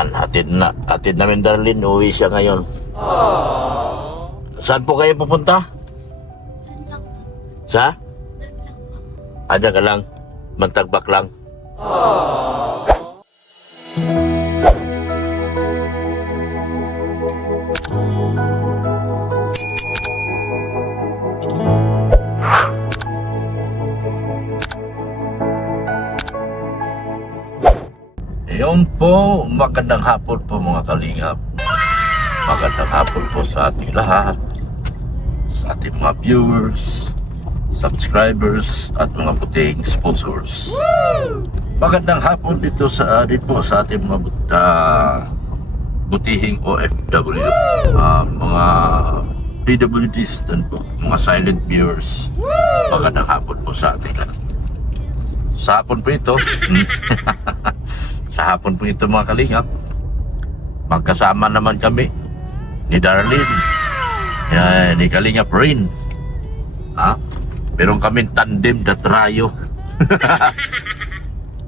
Yan, hatid namin Darlene, uwi siya ngayon. Saan po kayo pupunta? Doon lang po. Sa? Doon lang po. Diyan ka lang, Mantagbak lang. Yun po, magandang hapon po mga kalingap. Magandang hapon po sa ating lahat, sa ating mga viewers, subscribers, at mga buting sponsors. Magandang hapon dito sa ating mga butihing OFW, mga PWDs din po, mga silent viewers. Magandang hapon po sa ating lahat. Sa hapon po ito, sa hapon po ito mga kalingap, magkasama naman kami ni Darlene, ni Kalingap Rain. Meron kaming tandem na trayo.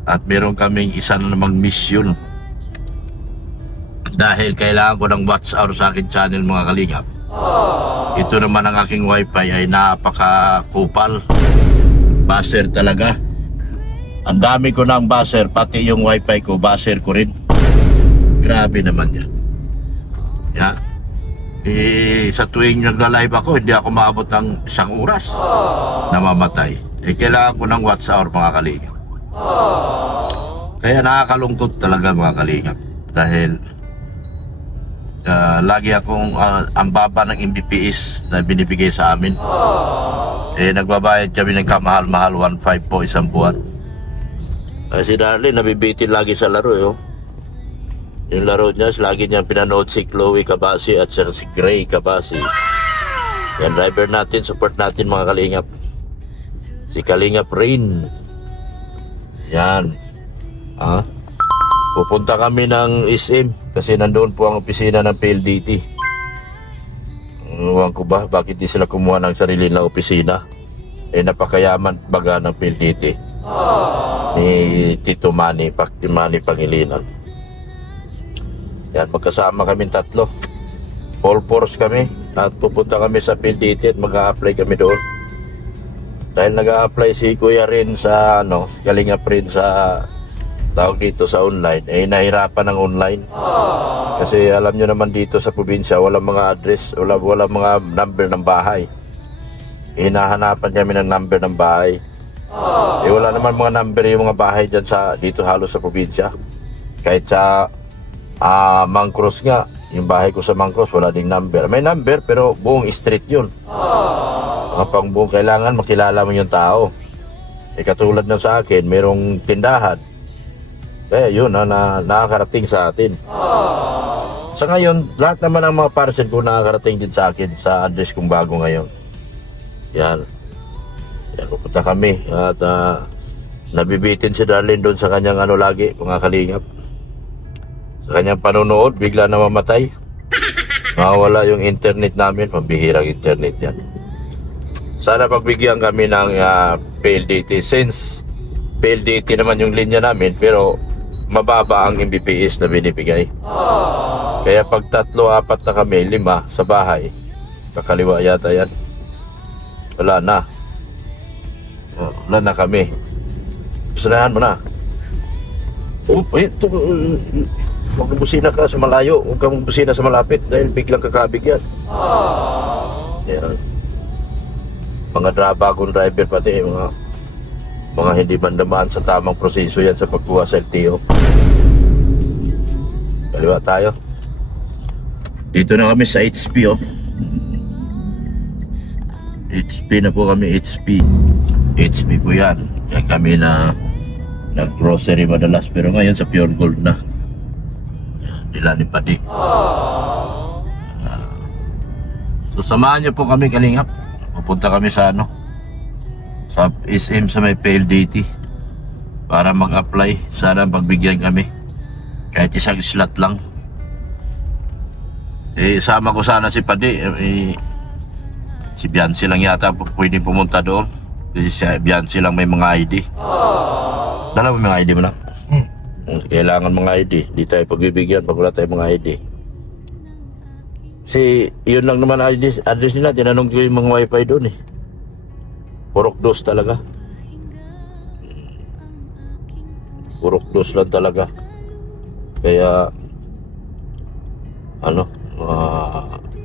At meron kaming isa na namang mission. Dahil kailangan ko ng watch hour sa akin channel mga kalingap. Ito naman ang aking wifi ay napaka-kupal. Baser talaga. Ang dami ko ng baser, pati yung wifi ko, baser ko rin. Grabe naman yan. Yan. Sa tuwing nagla-live ako, hindi ako maabot ng 1 oras. Namamatay. Kailangan ko ng watch hour mga kalingap. Kaya nakakalungkot talaga mga kalingap. Dahil lagi akong ang baba ng MBPS na binibigay sa amin. Nagbabayad kami ng kamahal-mahal 1.5 po isang buwan. Si Darlene nabibitin lagi sa laro yung laro niya, lagi niyang pinanood si Chloe Cabasi at si Gray Cabasi. Yan, driver natin, support natin mga kalingap. Si Kalingap Rain. Yan. Pupunta kami ng SM kasi nandoon po ang opisina ng PLDT. Ewan ko ba bakit di sila kumuha ng sarili na opisina. Napakayaman baga ng PLDT ni Tito Manny Pangilinan. Yan, magkasama kami tatlo. All force kami at pupunta kami sa PLDT at mag-a-apply kami doon. Dahil nag-a-apply si Kuya rin sa Kalingap rin sa tawag dito sa online, nahirapan ng online. Kasi alam nyo naman dito sa probinsya, walang mga address, walang mga number ng bahay. Hinahanapan kami ng number ng bahay. Wala naman mga number yung mga bahay dyan dito halos sa probinsya. Kahit sa Mangcros nga, yung bahay ko sa Mangcros, wala ding number. May number pero buong street yun. Pang buong kailangan makilala mo yung tao. Katulad ng sa akin, mayroong tindahan. Kaya yun na nakakarating sa atin. Sa ngayon, lahat naman ng mga parcel ko nakakarating din sa akin sa address kong bago ngayon. Yan, pupunta kami at nabibitin si Darlene doon sa kanyang lagi, mga kalingap. Sa kanyang panonood, bigla na mamatay. Mawala yung internet namin, pambihirang internet yan. Sana pagbigyan kami ng PLDT since PLDT naman yung linya namin pero mababa ang MBPS na binibigay. Kaya pag 3-4 na kami, 5 sa bahay, kakaliwa yata yan, wala na. Wala na kami. Sanahan mo na. Huwag mong busina ka sa malayo, huwag kang busina sa malapit dahil biglang kakabig yan. Yan. Mga bagong driver pati, mga hindi mandamaan sa tamang proseso yan sa pagkuha sa LTO. Kaliwa tayo. Dito na kami sa HP HP na po kami, HP po yan. Kaya kami na nag-grocery madalas pero ngayon sa Pure Gold na. Nila ni Padi. So samahan niyo po kami kalingap. Pupunta kami sa sa SM sa may PLDT para mag-apply. Sana pagbigyan kami kahit isang slot lang. Sama ko sana si Padi. Si Bianci lang yata pwede pumunta doon kasi si Bianci lang may mga ID. Dala mo mga ID mo na? Kailangan mga ID. Di tayo pagbibigyan pag wala tayong mga ID. Kasi yun lang naman address nila. Tinanong ko yung mga wifi doon eh. Purok dos talaga. Purok dos lang talaga. Kaya ano,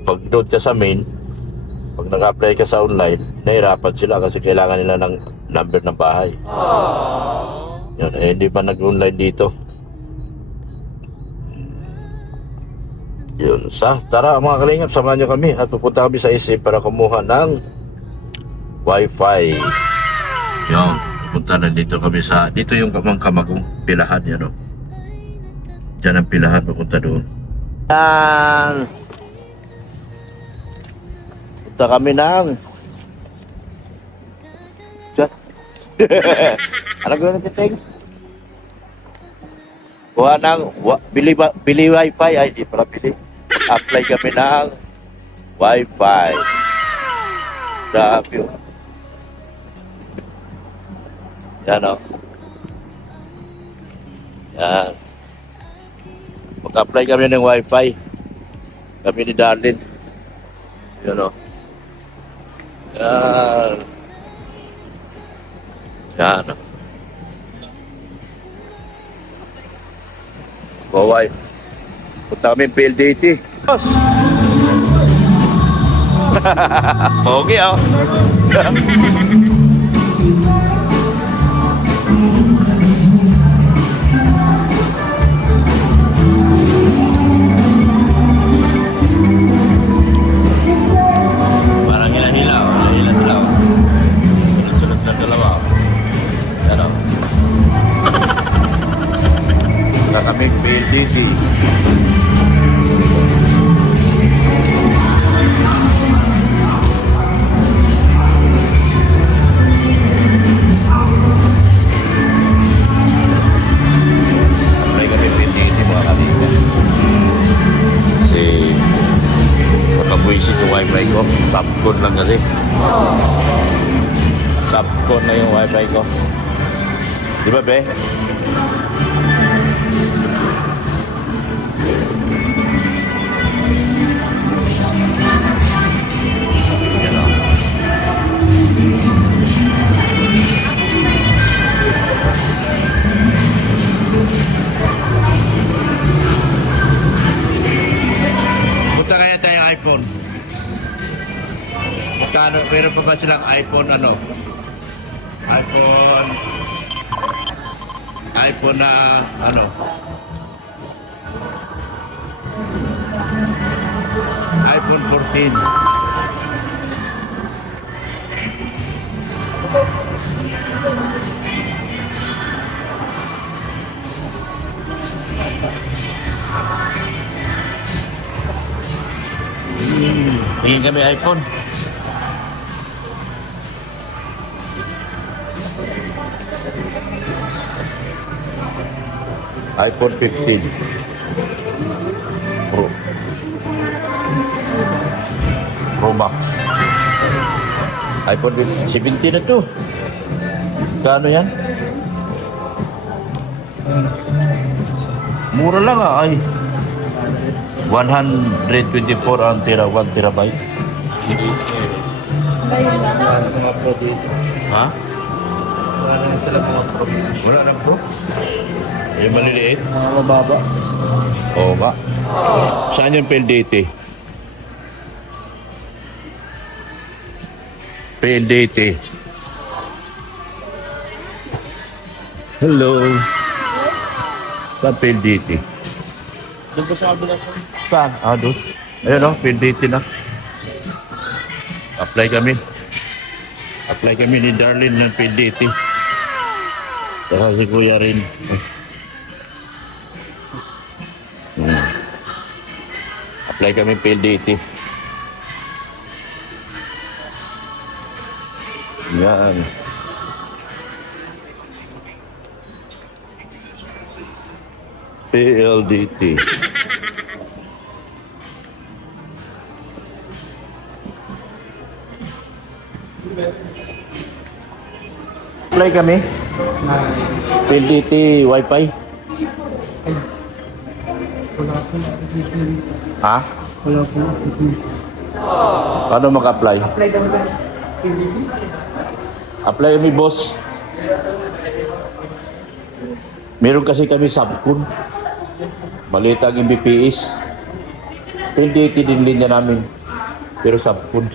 pag doon ka sa main, pag nag-apply ka sa online, nahirapan sila kasi kailangan nila ng number ng bahay. Yun, hindi pa nag-online dito. Yun, tara mga kalingap, samahan nyo kami at pupunta kami sa SM para kumuha ng wifi. Yun, pupunta na dito kami dito yung kamagong pilahan yan o. Diyan ang pilahan, pupunta doon. Yan! Punta kami ng diyan. Ano gawin natin, Ting? Kuha ng bili wifi. Ay, di pala bili. Apply kami ng wifi. Grabe yun. Yan o. Yan. Mag-apply kami ng wifi. Kami ni Darlene. Yan o. Yan. Yan o. Baway. Punta kami PLDT. Okay oh. Parang hila-hila oh. Hila-hila oh. Sunod-sunod na dalawa oh. Yan oh. Punta kami PLDT. Wifi ko, Tapcon lang kasi. Tapcon na yung wifi ko. Di ba, be? Yan o. Punta kaya tayo iPhone. Magkano, pero pa ba silang iPhone ano? iPhone na ano? iPhone 14. Tingin kami iPhone. iPhone 15 Pro Max. iPhone 17 na to. Kano yan? Mura lang ah. Ay 124 ang tera, 1 terabyte. Mga pro dito. Ha? Wala na sila mga pro. Wala na pro? Yung maliliit? Mga mababa. Oo ba? Saan yung PLDT? PLDT. Hello. Saan PLDT? Doon po sa kabila siya. Saan? Ah, doon. Ayun o, PLDT na. Apply kami. Apply kami ni Darlene ng PLDT. Saka si Kuya rin. Apply kami PLDT. Yan. PLDT. Apply kami. PLDT Wi-Fi. Wala po. Ha? Wala po. Paano mag-apply? Apply daw ba? Apply kami, boss. Meron kasi kami subcon. Maliit ang MBPS. 2080 din linya namin. Pero subcon.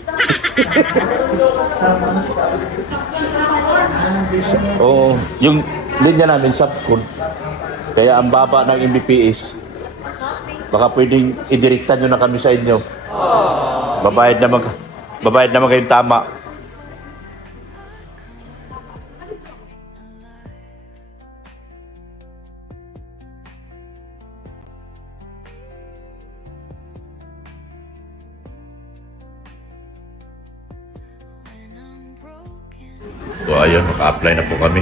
Oo, yung linya namin subcon. Kaya ang baba ng MBPS. Baka pwedeng idirekta nyo na kami sa inyo. Babayad naman kayong tama. So ayun, maka-apply na po kami.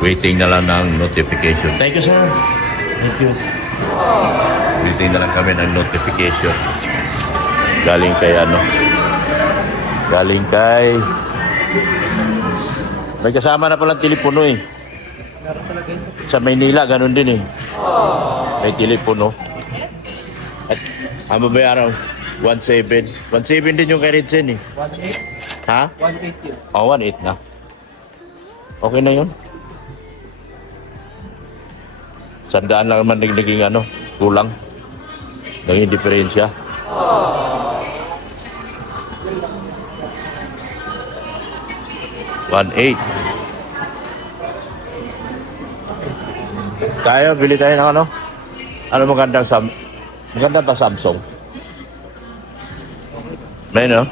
Waiting na lang ng notification. Thank you, sir. Thank you. Waiting na lang kami ng notification. Galing kay ano? Galing kay... May kasama na palang telepono eh. Sa Maynila, ganun din eh. May telepono. At ang babayaran, 1.7. 1.7 din yung kay Redsen eh. 1.8? Ha? 1.8 yun. Oh, 1.8 na. Okay na yun. Sandaan lang naman naging ano, kulang. Naging diferensya. $1.8. Tayo, bili tayo ng ano? Ano magandang pa Samsung? May no?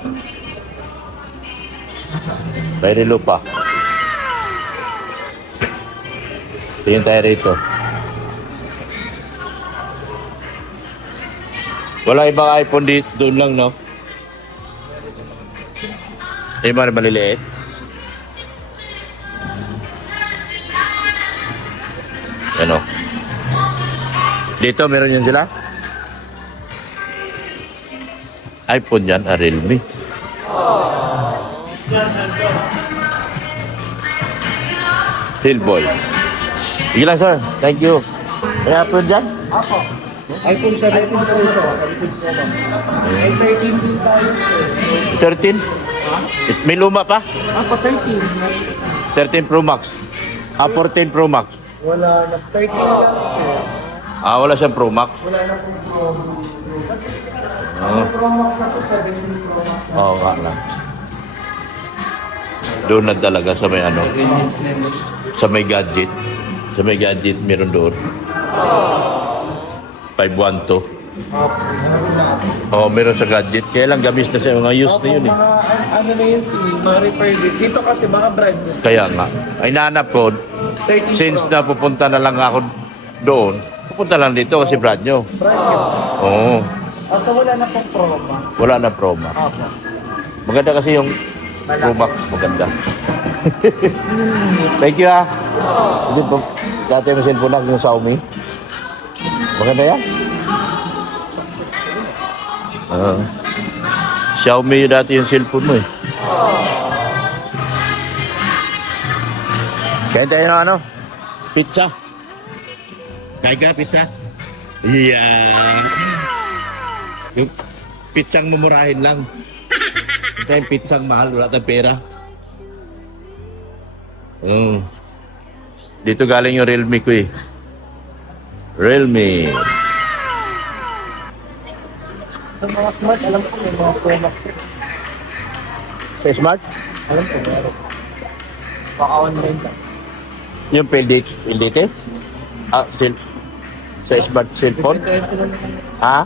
May relo pa. Tingin tayo rito. Wala ibang iPhone dito, doon lang, no? Yung mga maliliit. Ano? Dito, meron yan sila? iPhone yan, Realme. Silboy. Sige lang, sir. Thank you. May iPhone dyan? Apo. iPhone 17 Pro siya. 17 Pro Max. May 13 din tayo, sir. 13? May luma pa? Apo, 13. 13 Pro Max. 14 Pro Max. Wala na. 13 lang, sir. Wala siyang Pro Max. Wala na pong Pro Max. Oo. Pro Max na to, 17 Pro Max. Oo nga lang. Doon na talaga sa may ano, sa may gadget. Sa may gadget meron doon. 512. Meron sa gadget. Kaya lang gamis na siya. Mga used na yun eh. Mga ano na yun, mga repair din. Dito kasi mga brand na. Kaya nga. Ay nahanap ko, 13 since Pro. na pupunta na lang ako doon, pupunta lang dito kasi brand nyo. Brand yun. Oo. So wala na pong Pro Max. Wala na Pro Max. Apo. Maganda kasi yung Pro Max. Maganda. Thank you ha. Hindi po. Dati yung cellphone lang yung Xiaomi. Maganda yan. Xiaomi yung dati yung cellphone mo eh. Kain tayo ng ano? Pizza. Kain ka pizza? Yeah. Yung pizzang mumurahin lang. Ito yung pizzang mahal, wala tayong pera. Dito galing yung Realme ko eh. Realme. Sa mga smart, alam ko may mga Pro Max. Sa smart? Alam ko meron. Baka online lang. Yung PLDT? Sa smart cellphone? Nagbibentahan sila ng... Ha?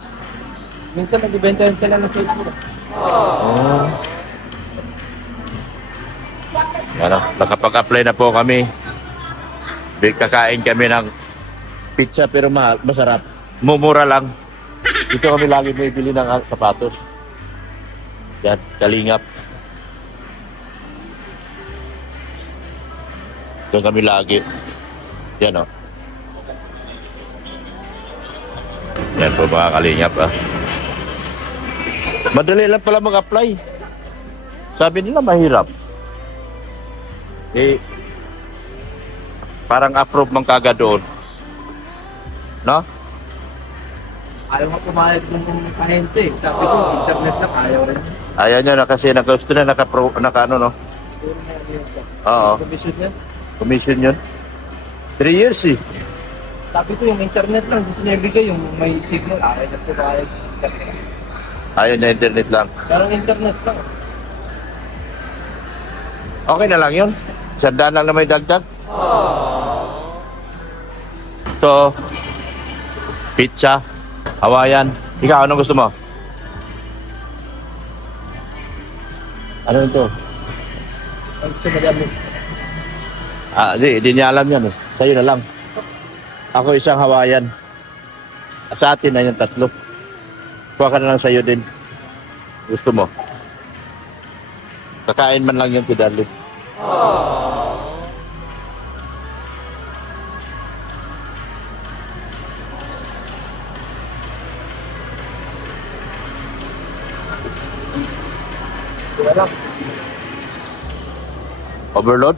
Minsan nagbibentahan sila ng cellphone. Ano, nakapag-apply na po kami. Kakain kami ng pizza pero masarap. Mumura lang. Dito kami lagi may bili ng sapatos. Yan, Kalingap. Doon kami lagi. Yan o. Yan po mga Kalingap Madali lang pala mag-apply. Sabi nila mahirap. Parang approve man kagad doon. No? Ayaw nga pumayag ng ahente. Sabi ko, internet na ayaw rin. Ayaw nyo na kasi gusto na naka ano, no? Puro na ano yun. Oo. Commission niya. Commission yun. 3 years eh. Sabi ko yung internet lang, gusto niya ibigay yung may signal. Ayaw na pumayag. Ayaw na internet lang. Pero internet lang. Okay na lang yun. Sandaan lang na may dagdag. So, pizza, Hawaiian. Ikaw, anong gusto mo? Ano ito? Ang gusto mo dami. Di niya alam yan eh. Sa'yo na lang. Ako isang Hawaiian. Sa atin na yung 3. Kuha ka na lang sa'yo din. Gusto mo? Kakain man lang yung tidali. Kaya lang. Overload?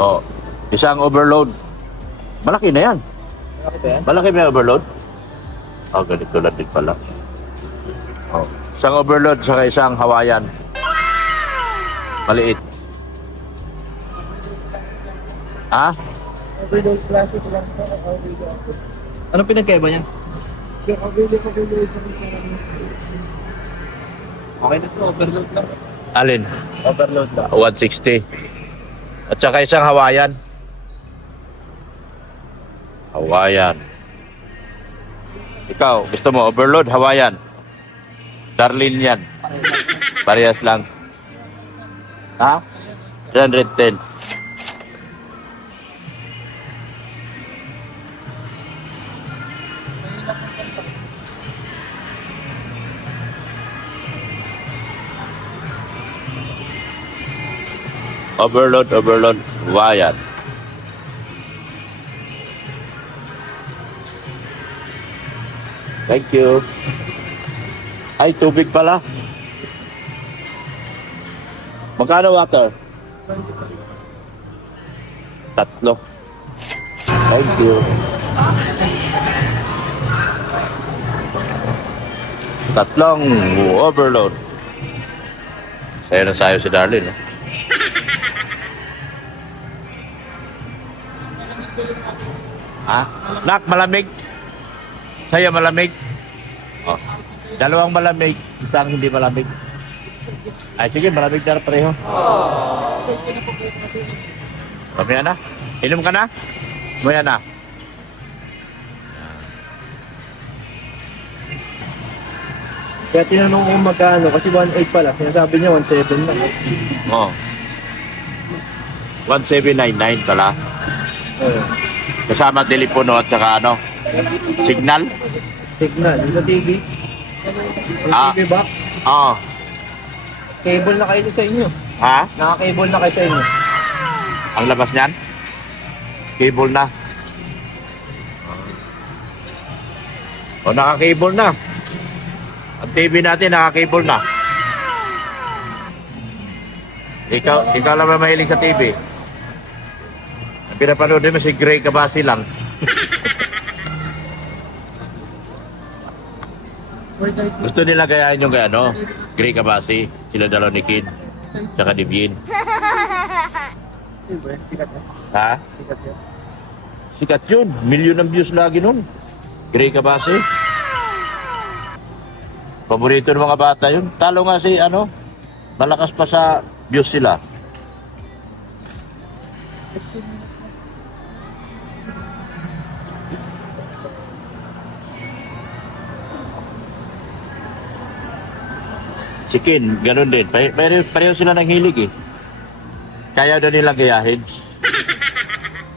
Oo. Isang overload. Malaki na yan. Malaki ba yan? Malaki ba yung overload? Oh, ganito lang din pala. Oh. Isang overload saka isang Hawaiian. Maliit. Ha? Overload classic lang po. Overload. Anong pinagkaiba niyan? Yung overload. Okay na to, overload lang. Alin? Overload lang. 160. At saka isang Hawaiian. Hawaiian. Ikaw, gusto mo overload, Hawaiian? Darlene yan. Parehas lang. Ha? 310. Overload, Hawaiian. Thank you. Ay, tubig pala. Magkano water? 3. Thank you. 3 overload. Sa'yo na sayo si Darlene, no? Ha? Nak, malamig. Sa'yo malamig. Oh. 2 malamig, isang hindi malamig. Ay, sige, malamig na pareho. Mamaya na. Inom ka na? Mamaya na. Kaya tinanong ko magkano, kasi 1.8 pala. Sinasabi niya 1.7 lang. Oh. 1799 pala. Oo. Kasama telepono at saka ano, signal. Signal, yung sa TV. Yung Ah. TV box. Oh. Cable na kayo sa inyo. Ha? Naka-cable na kayo sa inyo. Ang labas niyan? Cable na. O, naka-cable na. Ang TV natin, naka-cable na. Ikaw lang ba mahilig sa TV? Ang pinapanood mo si Gray Cabasi lang. Gusto nila gayahin yung kay ano, Gray Cabasi, sila dalaw ni Kid, tsaka Divine. Silver, sikat yan. Ha? Sikat yan. Sikat yun. Milyon ng views lagi nun. Gray Cabasi. Paborito ng mga bata yun. Talo nga si ano, malakas pa sa views sila. Si Kin, ganun din. Pareho sila ng hilig eh. Kaya daw nilang gayahin.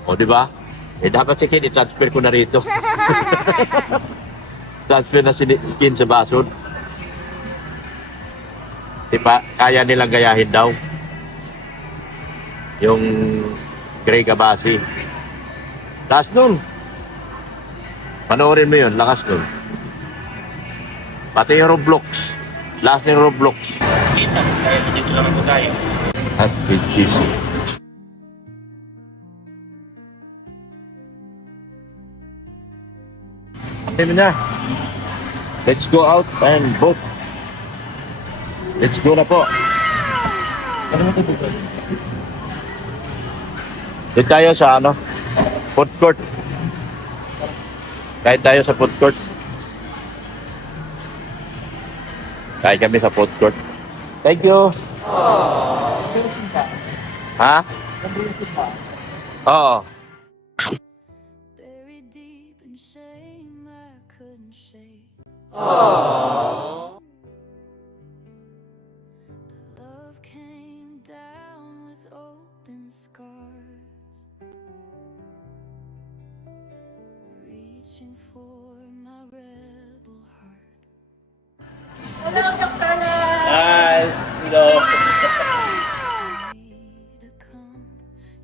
O, di ba? Eh, dapat si Kin, i-transfer ko na rito. Transfer na si Kin sa basod. Di ba? Kaya nilang gayahin daw. Yung Gray Cabasi. Lakas nun. Panoorin mo yun, lakas nun. Pati yung Roblox. Last ng Roblox. Dito lang ako tayo. At cheese. Time na. Let's go out and vote. Let's go na po. Dito tayo sa ano? Food court. Kahit tayo sa food court. Kahit kami sa food court. Thank you. Ha? Oo. Buried deep in shame, I couldn't shake. Love came down with open scars, reaching for my rebel heart. Hi! Hello! Me to come,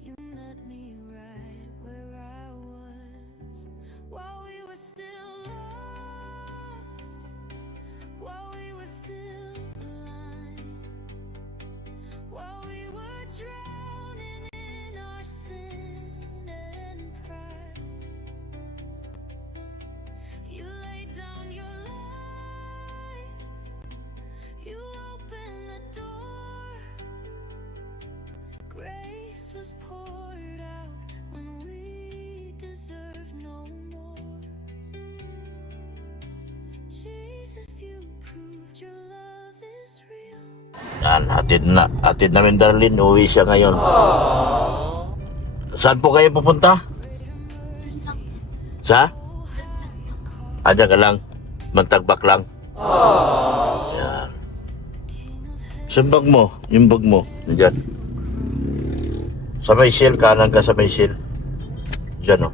you met me right where I was, while we were still lost, while we were still blind, while we were drowning in our sin and pride. You laid down your life, you opened the door. Grace was poured out when we deserved no more. Jesus, you proved your love is real. Yan, hatid namin Darlene, uwi siya ngayon. Saan po kayo pupunta? Sa? Aja ka lang, mantagbak lang. Yan. Saan bag mo? Yung bag mo, nandyan. Sa may shield, kanan ka sa may shield. Diyan, oh.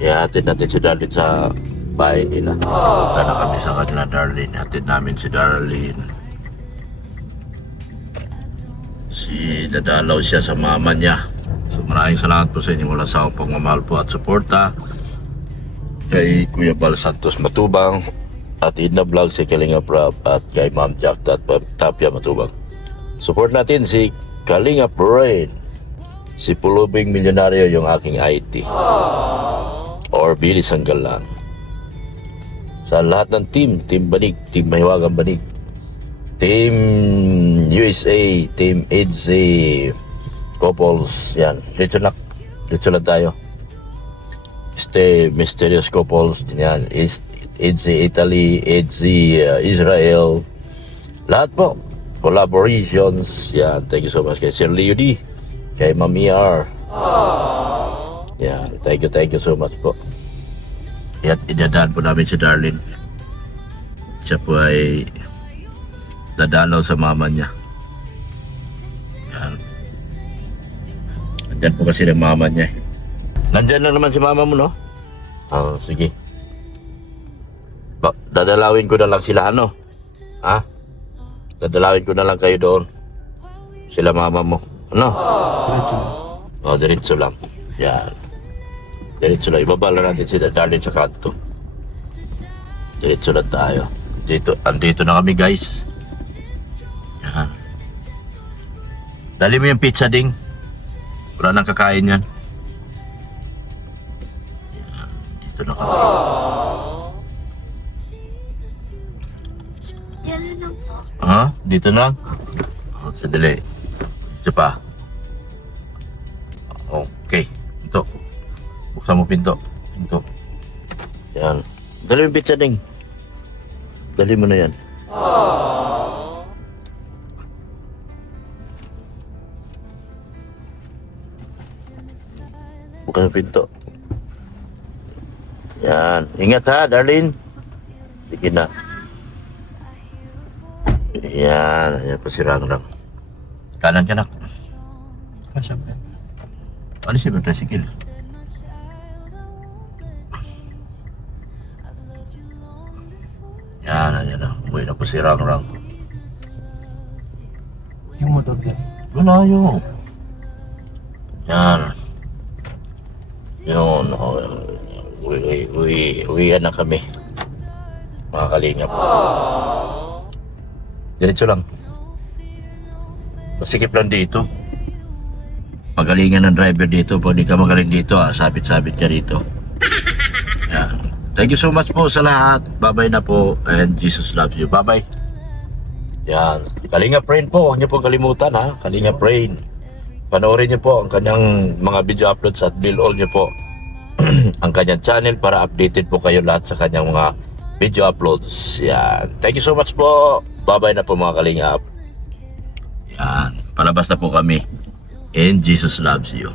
Hatid natin si Darlene sa bahay nila. Punta na kami sa kanila, Darlene. Hatid namin si Darlene. Dadalaw siya sa mama niya. So maraming salamat po sa inyo. Wala sa akong pagmamahal po at suporta. Kay Kuya Bal Santos Matubang at Idna Vlog, si Kalinga Prab at kay Ma'am Jack Tapia Matubang. Support natin si Kalinga Brain, si Pulubing Milyonaryo, yung aking IT, or Billy Sanggalan. Sa lahat ng Team Banig, Team Mahiwagang Banig, Team USA, Team EDSA, Couples, yan. Dito lang tayo. Mysterious Couples, yan. EDSA Italy, EDSA Israel, lahat po. Collaborations, yan. Thank you so much kay Sir Leo D, kay Mami R. Yan, thank you so much po. Yan, idadaan po namin si Darlene. Siya po ay dadalaw sa mama niya. Yan. Nandyan po kasi ng mama niya. Nandyan lang naman si mama mo, no? Oh, sige. Dadalawin ko na lang sila, ano? Ha? Dadalawin ko na lang kayo doon. Sila mama mo. Ano? Diretso lang. Yan. Diretso lang. Ibaba lang natin si Darlene sa kanto. Diretso lang tayo. Andito na kami, guys. Yan. Dali mo yung pizza, Ding. Wala nang kakain yan. Yan. Dito na kami. Diyan na lang po. Ha? Dito na? Oh, sadali. Dito pa. Okay. Ito. Buksan mo pinto. Yan. Dali mo yung pizza, Ding. Dali mo na yan. Bukas ang pinto. Yan. Ingat ha, Darlene. Sige na. Yan. Yan pa si Rangrang. Kanan ka na. Ano siya ba? Tricycle. Yan na. Uwi na po si Rangrang. Yung motor yan. Wala yun. Yan. Yun. Uwian na kami. Mga kalingap. Diretso lang. Masikip lang dito. Magalingan ng driver dito. Pag di ka magaling dito, sabit-sabit ka dito. Yan. Thank you so much po sa lahat. Bye-bye na po. And Jesus loves you. Bye-bye. Yan. Kalinga Brain po. Huwag niyo po kalimutan ha. Kalinga Brain. Panoorin niyo po ang kanyang mga video uploads at bill all niyo po ang kanyang channel para updated po kayo lahat sa kanyang mga video uploads. Yan. Thank you so much po. Bye-bye na po mga kalingap. Yan. Palabas na po kami. And Jesus loves you.